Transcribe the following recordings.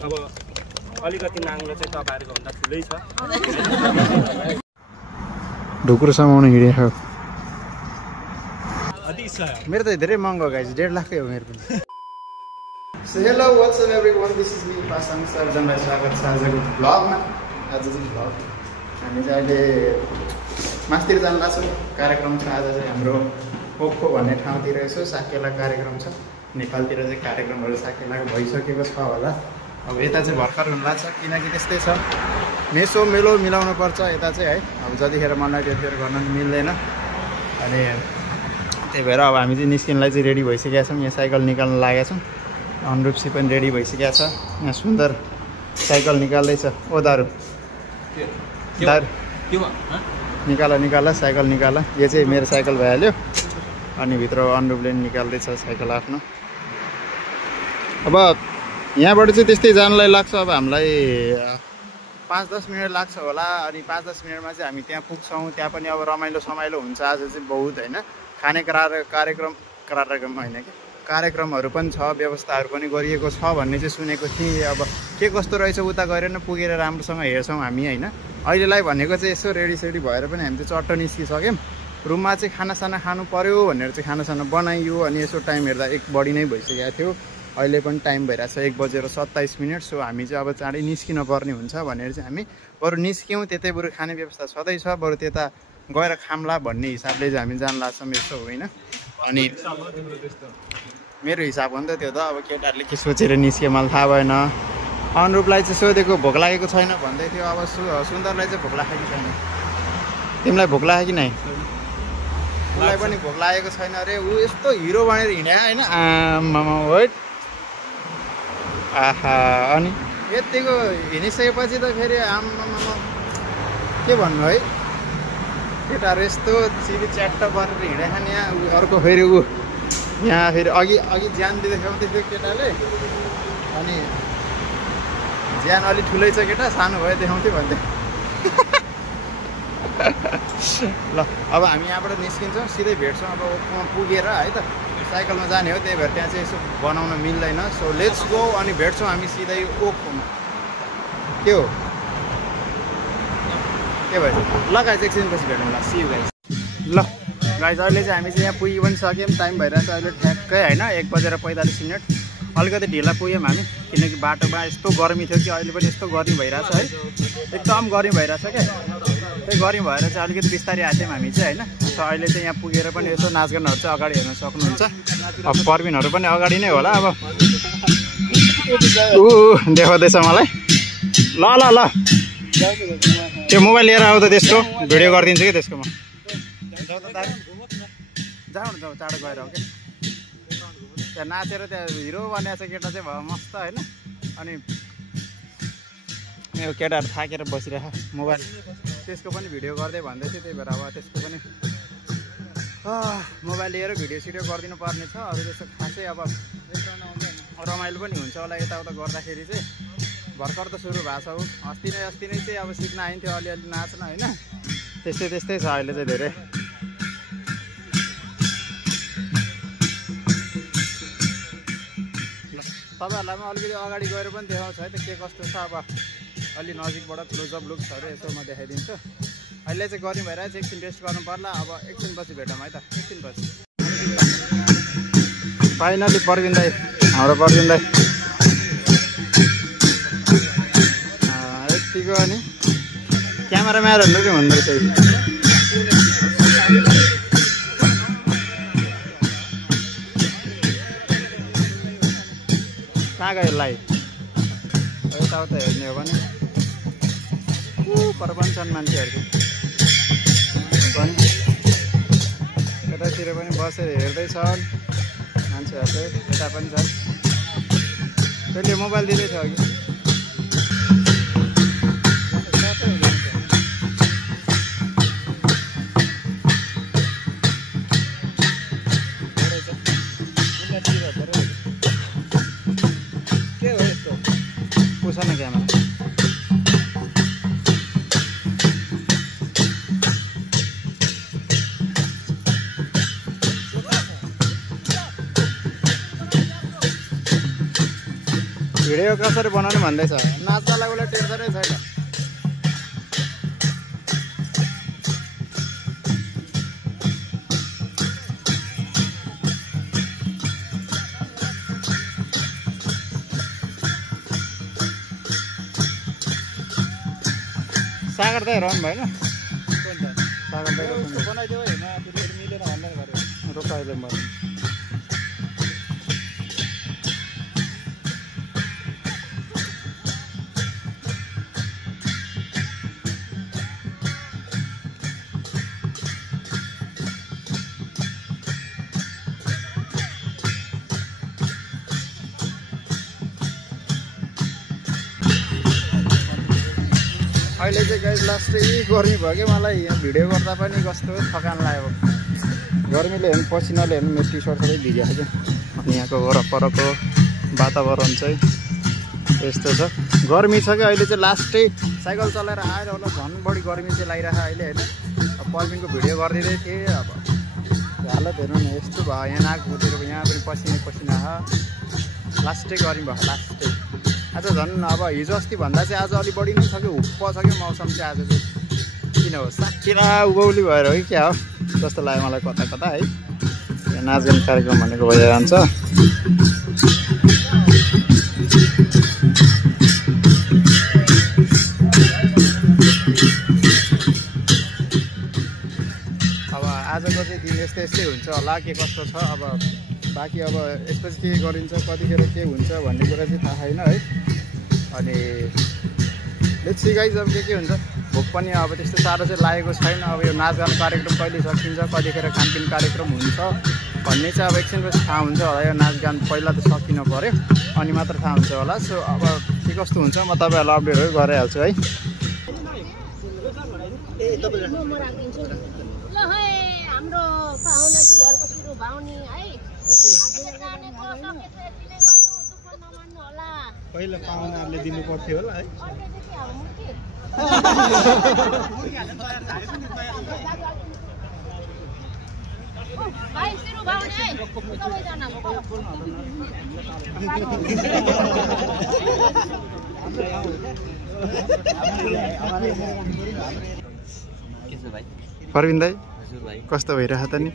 अब अलिकति नाङ्लो चाहिँ तपाईहरुको भन्दा ठुलै छ ढुकुर समाउन हिँडेको अति छ मेरो त धेरै महँगो गाइस 1.5 लाखै हो मेरो पनि So hello, what's up everyone? This is me, Pasang sir. जम्मै स्वागत छ आजको भ्लगमा। आज चाहिँ भ्लग हामी चाहिँ अहिले मास्तिर जान लाग्छौँ। कार्यक्रम छ आज चाहिँ हाम्रो पोखो भन्ने ठाउँतिर यसो साकेला कार्यक्रम छ। नेपालतिर चाहिँ कार्यक्रमहरु साकेलाको भइसकेको छ होला। अब यता चाहिँ भर्खर हुन लाग्छ किनकि त्यस्तै छ। मेसो मेलो मिलाउनु पर्छ यता चाहिँ है। अब जतिखेर मनलाई त्यतिखेर गर्न मिल्दैन। अनि त्यही भएर अब हामी चाहिँ निस्किनलाई चाहिँ रेडी भइसकेका छौँ। यहाँ साइकल निकाल्न लागेका छौँ। अनुरूपसी पनि रेडी भइसकेको छ। यहाँ सुन्दर साइकल निकाल्दैछ। ओ दारु निकाल साइकल निकाल। यो चाहिँ मेरो साइकल भइहाल्यो। अनि भित्र अनुरूपले निकाल्दैछ साइकल आफ्नो। अब यहाँबाट चाहिँ त्यस्तै जानलाई लाग्छ। अब हामीलाई 5-10 मिनट लाग्छ होला। अनि 5-10 मिनटमा चाहिँ हामी त्यहाँ पुग्छौँ। त्यहाँ पनि अब रमाइलो समाइलो हुन्छ आज चाहिँ बहुत होइन। खाने कार्यक्रम होइन कि कार्यक्रमहरु पनि छ, व्यवस्थाहरु पनि गरिएको छ भन्ने चाहिँ सुनेको थिएँ। अब के कस्तो रहेछ उता गएर न पुगेर राम्रोसँग हेर्छौँ हामी हैन। अहिलेलाई भनेको चाहिँ यसो रेडी भएर पनि हामी चाहिँ चट्ट निस्किसक्यौँ। रुममा चाहिँ खानासाना खानु पर्यो भनेर चाहिँ खानासाना बनाइयो। अनि यसो टाइम हेर्दा 1 बढी नै भइसकेको थियो। अहिले पनि टाइम भइरहेछ 1:27। सो हामी चाहिँ अब चाँडै निस्किन पर्ने हुन्छ भनेर चाहिँ हामी बरु निस्क्यौँ। त्यतै बरु खाने व्यवस्था सधैँ छ। बरु त्यता गएर खाम्ला भन्ने हिसाबले चाहिँ हामी जान लाग्छौँ यसो होइन। अनि मेरो हिसाब हो नि त त्यो त। अब केटाहरूले के सोचेर निस्क्यो मलाई थाहा भएन। अनुरूपलाई चाहिँ सोधेको भोक लागेको छैन भन्दै थियो। अब सुन्दरलाई चाहिँ भोक लागेको छैन। तिमीलाई भोक लाग्यो कि नै? उसलाई पनि भोक लागेको छैन अरे। ऊ यस्तो हिरो बनेर हिँड्या होइन। आमामा वेट आहा। अनि यतिको हिँडिसकेपछि त फेरि आमामा के भन्नु है। केटाहरू यस्तो चिरी च्याट्ट गरेर हिँडेको नि। यहाँ अर्को फेरि ऊ यहाँ फेरि अघि ज्यान देखाउँदै थियो केटाले। अनि ज्यान अलि ठुलै छ केटा, सानो भयो देखाउँथ्यो भन्दै। ल अब हामी यहाँबाट निस्किन्छौँ। सिधै भेट्छौँ अब ओखमा पुगेर है त। साइकलमा जाने हो त्यही भएर त्यहाँ चाहिँ यसो बनाउन मिल्दैन। So let's go. अनि भेट्छौँ हामी सिधै ओखमा। के हो के भयो? ल गाइज एकछिनपछि भेटौँ ल। See you guys. ल गाइज अहिले चाहिँ हामी चाहिँ यहाँ पुगि पनि सक्यौँ। टाइम भइरहेछ अहिले ठ्याक्कै होइन 1:45। अलिकति ढिला पुग्यौँ हामी किनकि बाटोमा यस्तो गर्मी थियो कि अहिले पनि यस्तो गर्मी भइरहेछ है। एकदम गर्मी भइरहेछ क्या। त्यही गर्मी भएर चाहिँ अलिकति बिस्तारै आएको हामी चाहिँ होइन। सो अहिले चाहिँ यहाँ पुगेर पनि यसो नाचगानहरू चाहिँ अगाडि हेर्न सक्नुहुन्छ। अब पर्विनहरू पनि अगाडि नै होला। अब देखाउँदैछ मलाई। ल ल ल त्यो मोबाइल लिएर आऊ त। त्यसको भिडियो गरिदिन्छु कि त्यसको म। जाउँ चाँडो गएर हो क्या। त्यहाँ नाचेर त्यहाँ हिरो बनिएको छ केटा चाहिँ भयो मस्त होइन। अनि यो केटाहरू थाकेर बसिरहेको मोबाइल त्यसको पनि भिडियो गर्दै भन्दै थियो। त्यही भएर अब त्यसको पनि मोबाइल लिएर भिडियो सिडियो गरिदिनु पर्ने छ। अरू त्यस्तो खासै अब रमाइलो पनि हुन्छ होला यताउता गर्दाखेरि चाहिँ। भर्खर त सुरु भएको छ। अस्ति नै चाहिँ अब सिक्न आइन्थ्यो अलिअलि नाच्न होइन। त्यस्तै छ अहिले चाहिँ धेरै। तपाईँहरूलाई पनि अलिकति अगाडि गएर पनि देखाउँछ है त के कस्तो छ। अब अलि नजिकबाट क्लोजअप लुक्सहरू यसो म देखाइदिन्छु। अहिले चाहिँ गर्नु भइरहेछ। एकछिन रेस्ट गर्नु पर्ला। अब एकछिनपछि भेटौँ है त। एकछिनपछि फाइनली पर्विन दाइ, हाम्रो पर्विन दाइ यतिको। अनि क्यामेराम्यान भन्नु के भन्दो रहेछ। कहाँ गयो लाइट? यताउता हेर्ने हो भने पर पनि छन् मान्छेहरूको पनि। यतातिर पनि बसेर हेर्दैछन् मान्छेहरू चाहिँ। यता पनि छन्। त्यसले मोबाइल दिँदैछ अघि। के हो यस्तो पुछन क्यामेरा। भिडियो कसरी बनाउनु भन्दैछ नाच्नलाई उसलाई टेन्सनै छैन सागर दाइ रहनु भएन सागर दाइ बनाइदेऊ होइन मिलेन भन्दै गऱ्यो रोकाइदिउँ भयो अहिले चाहिँ गाइस लास्टै गर्मी भयो कि मलाई यहाँ भिडियो गर्दा पनि कस्तो थकान लाग्यो गर्मीले हेर्नु पसिनाले हेर्नु मेरो टी सर्ट सबै भिजेको छ अनि यहाँको वरपरको वातावरण चाहिँ यस्तो छ गर्मी छ कि अहिले चाहिँ लास्टै साइकल चलाएर आएर होला झन् बढी गर्मी चाहिँ लागिरहेको अहिले होइन अब पर्मिङको भिडियो गरिदिँदै थिएँ अब हालत हेर्नु न यस्तो भयो यहाँ नाकतिर यहाँ पनि पसिना लास्टै गर्मी भयो लास्टै आज झन् अब हिजो अस्ति भन्दा चाहिँ आज अलिक बढी नै छ कि हुप्प छ कि मौसम चाहिँ आज चाहिँ किन हो साँच्चीमा उभौली भएर हो कि क्या हो जस्तो लाग्यो मलाई कता कता है यहाँ नाचगान कार्यक्रम भनेको भइरहन्छ अब आजको चाहिँ दिन यस्तै हुन्छ होला के कस्तो छ अब बाँकी अब यसपछि के गरिन्छ कतिखेर के हुन्छ भन्ने कुरा चाहिँ थाहा छैन है अनि लेट्स सी गाइज अब के हुन्छ भोक पनि अब त्यस्तो साह्रो चाहिँ लागेको छैन अब यो नाचगान कार्यक्रम कहिले सकिन्छ कतिखेर खानपिन कार्यक्रम हुन्छ भन्ने चाहिँ अब एकछिनपछि थाहा हुन्छ होला यो नाचगान पहिला त सकिनु पऱ्यो अनि मात्र थाहा हुन्छ होला सो अब के कस्तो हुन्छ म तपाईँहरूलाई अपडेटहरू गराइहाल्छु है पहिला पाहुनाहरूले दिनु पर्थ्यो होला है परविन दाई कस्तो भइरहेको त नि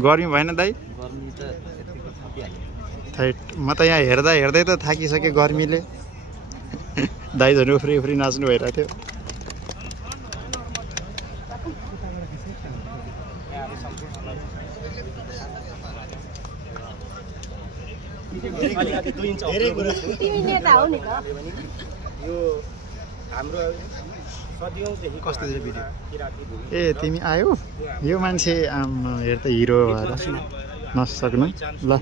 गर्मी भएन दाई म त यहाँ हेर्दै त थाकिसकेँ गर्मीले दाइ झन् उफ्री नाच्नु भइरहेको थियो कस्तो भिडियो ए तिमी आयो यो मान्छे हेर त हिरो भएर नसक्नु ल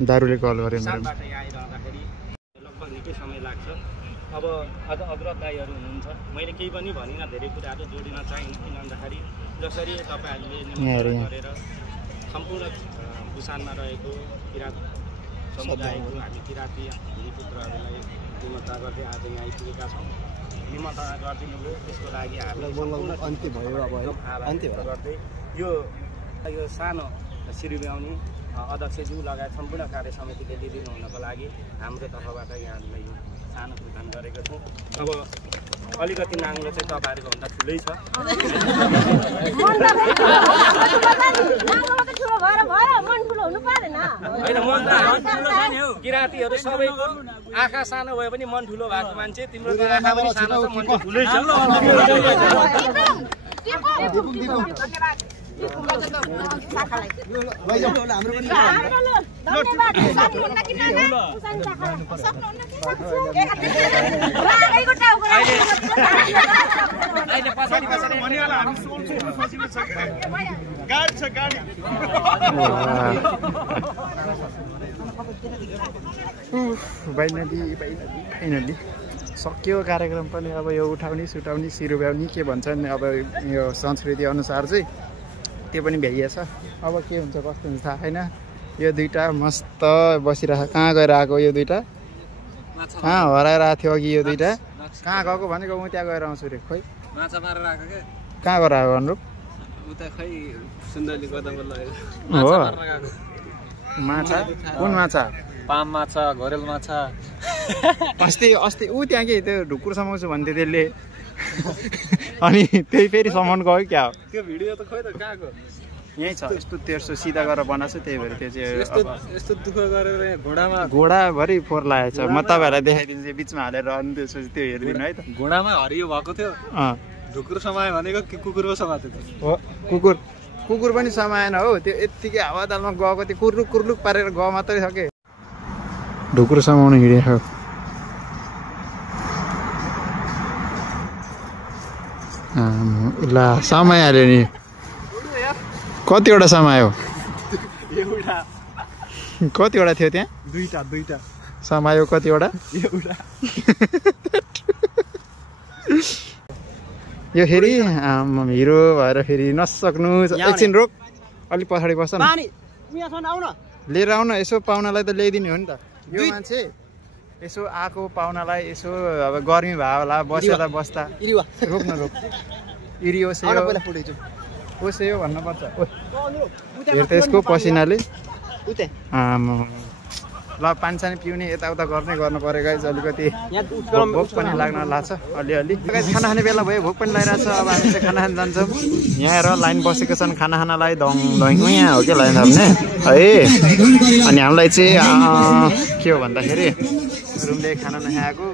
दारुले कल गऱ्यो मेरो लगभग निकै समय लाग्छ अब अझ अग्रत दाइहरू हुनुहुन्छ मैले केही पनि भनिनँ धेरै कुराहरू जोडिन चाहिनँ किन भन्दाखेरि जसरी तपाईँहरूले गरेर सम्पूर्ण बुसानमा रहेको किराँत समुदायको हामी किराँती भूमिपुत्रहरूलाई निमन्त्रणा गर्दै आज यहाँ आइपुगेका छौँ निमन्त्रणा गरिदिनुभयो त्यसको लागि हामीलाई अन्त्य भयो गर्दै यो सानो सिरुब्याउने अध्यक्षज्यू लगायत सम्पूर्ण कार्य समितिले लिइदिनु हुनको लागि हाम्रो तर्फबाट यहाँलाई सानो भुक्तान गरेको छु अब अलिकति नाङ्लो चाहिँ तपाईँहरूको भन्दा ठुलै छ होइन मन त ठुलो छ नि हौ किराँतीहरू सबैको आँखा सानो भए पनि मन ठुलो भएको मान्छे तिम्रो त आँखा पनि सानो छ मन चाहिँ ठुलै फाइनली सक्यो कार्यक्रम पनि अब यो उठाउने सुटाउने सिरुब्याउने के भन्छन् अब यो संस्कृति अनुसार चाहिँ त्यो पनि भ्याइएछ अब के हुन्छ कस्तो हुन्छ थाहा छैन यो दुईटा मस्त बसिरहेको कहाँ गएर आएको यो दुईटा कहाँ हराएर आएको थियो अघि यो दुईटा कहाँ गएको भनेको म त्यहाँ गएर आउँछु रे खोइ माछा मारेर आएको के कहाँ गएर आएको अनुरूप उता खै सुन्दरले गर्दा हो माछा कुन माछा पाम माछा घरेल माछा अस्ति ऊ त्यहाँ के त्यो ढुकुर समाउँछु भन्थ्यो त्यसले अनि त्यही फेरि सामान गयो क्या हो त्यो भिडियो त खोइ त कहाँको यहीँ छ यस्तो तेर्सो सिधा गरेर बनाएको छु त्यही भएर त्यो चाहिँ यस्तो दुःख गरेर घोडाभरि फोहोर लागेको छ म तपाईँहरूलाई देखाइदिन्छु बिचमा हालेर अनि त्यसपछि त्यो हेरिदिनु है त घोडामा हरियो भएको थियो ढुकुर समायो भनेको कुकुरको समाएको थियो हो कुकुर पनि समाएन हो त्यो यत्तिकै हावातालमा गएको त्यो कुर्लुक कुर्लुक पारेर गयो मात्रै सके ढुकुर समाउनु हिँडेको ल समाइहाल्यो नि कतिवटा समायो कतिवटा थियो त्यहाँ दुईटा समायो कतिवटा यो फेरि हिरो भएर फेरि नसक्नु एकछिन रोक अलिक पछाडि बस्छ न लिएर आउन यसो पाहुनालाई त ल्याइदिने हो नि त यो मान्छे यसो आएको पाहुनालाई यसो अब गर्मी भयो होला बसेर बस्दा रोक्न रोक इरी ओसे हो भन्नुपर्छ हेर त यसको पसिनाले ल पानी सानी पिउने यताउता गर्नु पऱ्यो गाइज अलिकति भोक पनि लाग्न लाग्छ अलिअलि खाना खाने बेला भयो भोक पनि लागिरहेको छ अब हामी चाहिँ खाना खान जान्छौँ यहाँ हेर लाइन बसेको छन् खाना खानालाई यहाँ हो क्या लाइन थाप्ने है अनि हामीलाई चाहिँ के हो भन्दाखेरि रुमले खाना नखाएको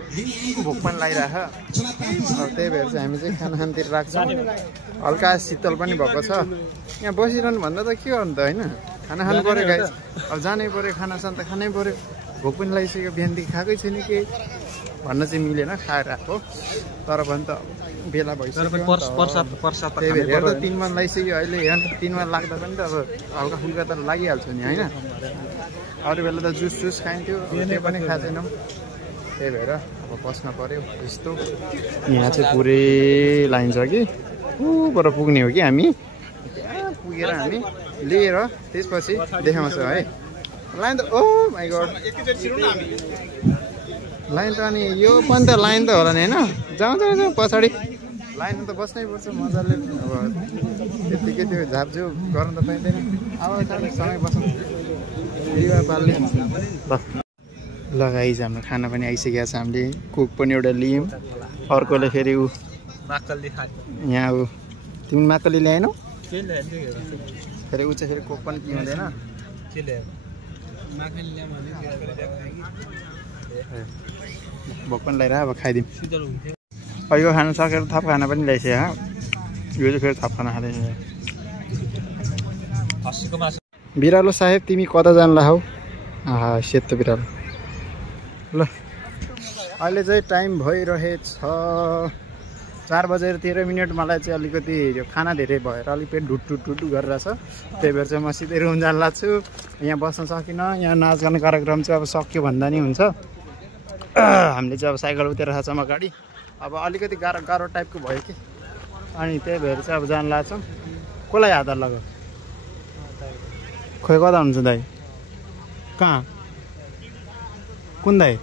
भोक पनि लागिरहेको अब त्यही भएर चाहिँ हामी चाहिँ खाना खानतिर राख्छौँ हल्का शीतल पनि भएको छ यहाँ बसिरहनु भन्दा त के गर्नु त होइन खाना खानु पऱ्यो गाइज अब जानै पऱ्यो खाना सान त खानै पऱ्यो भोक पनि लागिसक्यो बिहानदेखि खाएकै छैन केही भन्न चाहिँ मिलेन खाएर आएको तर पनि त बेला भइसक्यो त्यही भएर हेर्दा 3 मा लागिसक्यो अहिले हेर्नु 3 मा लाग्दा पनि त अब हल्का फुल्का त लागिहाल्छ नि होइन अरू बेला त जुस खाइन्थ्यो त्यो पनि खाएको छैनौँ त्यही भएर अब बस्न पऱ्यो यस्तो यहाँ चाहिँ पुरै लाइन छ कि ऊबाट पुग्ने हो कि हामी त्यहाँ पुगेर हामी लिएर त्यसपछि देखाउँछ है लाइन त ओ माइ गड लाइन त अनि यो पनि त लाइन त होला नि होइन जाउँ पछाडि लाइन त बस्नै पर्छ मजाले अब त्यत्तिकै त्यो झापझुप गर्नु त पाइँदैन अब सँगै बस्नु बिरुवा पाल्ने ल गाइज हाम्रो खाना पनि आइसकेको छ हामीले कुक पनि एउटा लियौँ अर्कोले फेरि ऊ यहाँ ऊ तिमी माकली ल्याएनौ फेरि ऊ चाहिँ फेरि कोक पनि पिउँदैन भोक पनि लगाएर अब खाइदिउँ यो खाना सकेर थप खाना पनि ल्याइसक्यो यो चाहिँ फेरि थप खाना खाँदैछ बिरालो साहेब तिमी कता जान्ला हौ सेतो बिरालो ल अहिले चाहिँ टाइम भइरहेछ 4:13 मलाई चाहिँ अलिकति यो खाना धेरै भएर अलिक पेट ढुट गरिरहेछ त्यही भएर चाहिँ म सिधै रुम जान लाग्छु यहाँ बस्न सकिनँ यहाँ नाच गर्ने कार्यक्रम चाहिँ अब सक्यो भन्दा नि हुन्छ हामीले चाहिँ अब साइकल उतेरेको छौँ अगाडि अब अलिकति गाह्रो टाइपको भयो कि अनि त्यही भएर चाहिँ अब जान लाग्छौँ कसलाई आधार लगाऊ खोइ कता हुन्छ दाइ कहाँ कुन दाइ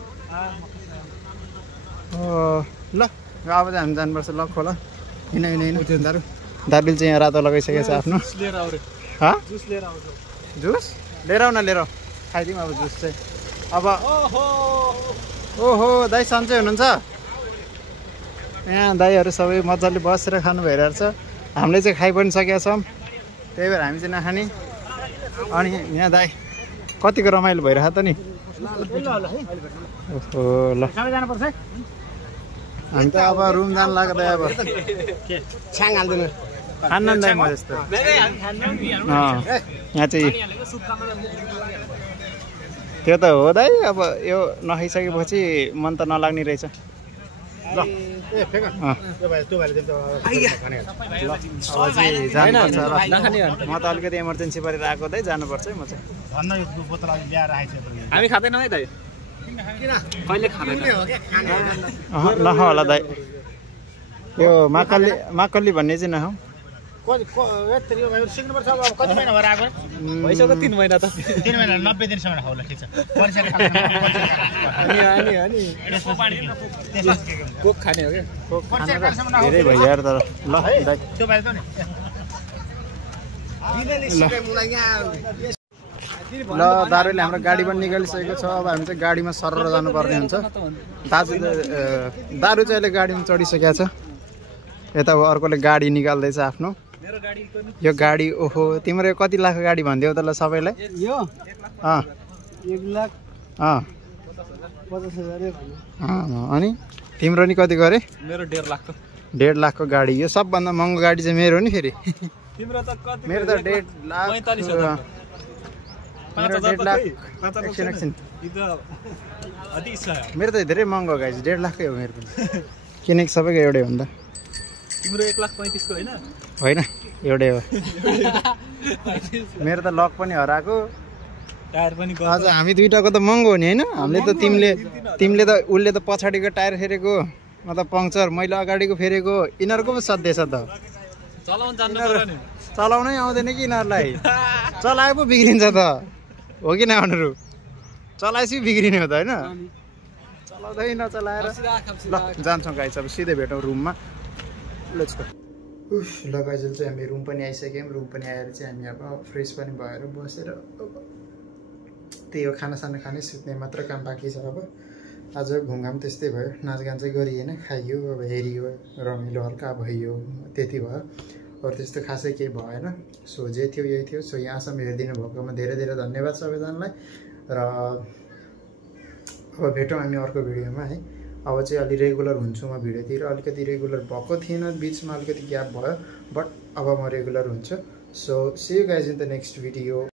ल अब चाहिँ हामी जानुपर्छ ल खोला हिँड दार्बिल चाहिँ यहाँ रातो लगाइसकेको छ आफ्नो जुस लिएर आऊ न लिएर खाइदिउँ अब जुस चाहिँ अब ओहो दाइ सन्चै हुनुहुन्छ यहाँ दाइहरू सबै मजाले बसेर खानु भइरहेको छ हामीले चाहिँ खाइ पनि सकेका छौँ त्यही भएर हामी चाहिँ नखाने अनि यहाँ दाइ कतिको रमाइलो भइरहेको त नि ओहो ल हामी त अब रुम जान लाग्दा अब खान्न नि दाइ म जस्तो यहाँ चाहिँ त्यो त हो दाइ अब यो नखाइसकेपछि मन त नलाग्ने रहेछ ल म त अलिकति इमर्जेन्सी परेर आएको दाइ जानुपर्छ है म चाहिँ हामी खाँदैनौँ है दाइ कहिले खाँदैन नख होला दाइ यो माकल्ली भन्ने चाहिँ नखाउँ भइसक्यो 3 महिना त 3 महिना 90 दिनसम्म खाऊ ल ठिक छ कोक खाने हो क्या धेरै भयो यार तर ल दाइ ल दारुले हाम्रो गाडी पनि निकालिसकेको छ। अब हामी चाहिँ गाडीमा सरर जानुपर्ने हुन्छ। दाजु दारु चाहिँ अहिले गाडीमा चढिसकेको छ। यता अब अर्कोले गाडी निकाल्दैछ आफ्नो। यो गाडी ओहो तिम्रो यो कति लाखको गाडी भनिदेऊ त ल सबैलाई। यो 1,50,000 अनि तिम्रो नि कति गरे? मेरो 1.5 लाखको 1.5 लाखको गाडी। यो सबभन्दा महँगो गाडी चाहिँ मेरो नि फेरि। तिम्रो त कति? मेरो त 1.5 लाख 45,000 मेरो 1.5 लाख एकछिन मेरो त धेरै महँगो गाडी 1.5 लाखकै हो मेरो पनि। किनेको सबैको एउटै हो नि त। तिम्रो 1,35,000 को हैन? होइन एउटै हो। मेरो त लक पनि हराएको टायर पनि आज हामी दुईटाको त महँगो हो नि होइन। हामीले त तिमीले त उसले त पछाडिको टायर फेरेको मतलब पङ्चर, मैले अगाडिको फेरेको। यिनीहरूको पो सधैँ छ त। चलाउन जान्नु पर्यो नि। चलाउनै आउँदैन कि यिनीहरूलाई। चलाए पो बिग्रिन्छ त हो कि नभन्नु? चलाएपछि बिग्रिने हो त होइन। चलाउँदै नचलाएर ल जान्छौँ गाइस। अब सिधै भेटौँ रुममा। Let's go. उफ ल गाइस चाहिँ हामी रुम पनि आइसक्यौँ। रुम पनि आएर चाहिँ हामी अब फ्रेस पनि भएर बसेर त्यही हो खानासाना खाने सुत्ने मात्र काम बाँकी छ। अब आज घुमघाम त्यस्तै भयो। नाचगान चाहिँ गरिएन, खाइयो, अब हेरियो, रमाइलो हल्का भइयो, त्यति भयो। अरू त्यस्तो खासै केही भएन। सो जे थियो यही थियो। सो यहाँसम्म हेरिदिनु भएकोमा धेरै धेरै धन्यवाद सबैजनालाई। र अब भेटौँ हामी अर्को भिडियोमा है। अब चाहिँ अलि रेगुलर हुन्छु म भिडियोतिर। अलिकति रेगुलर भएको थिएन, बिचमा अलिकति ग्याप भयो, बट अब म रेगुलर हुन्छु। So see you guys in the next video.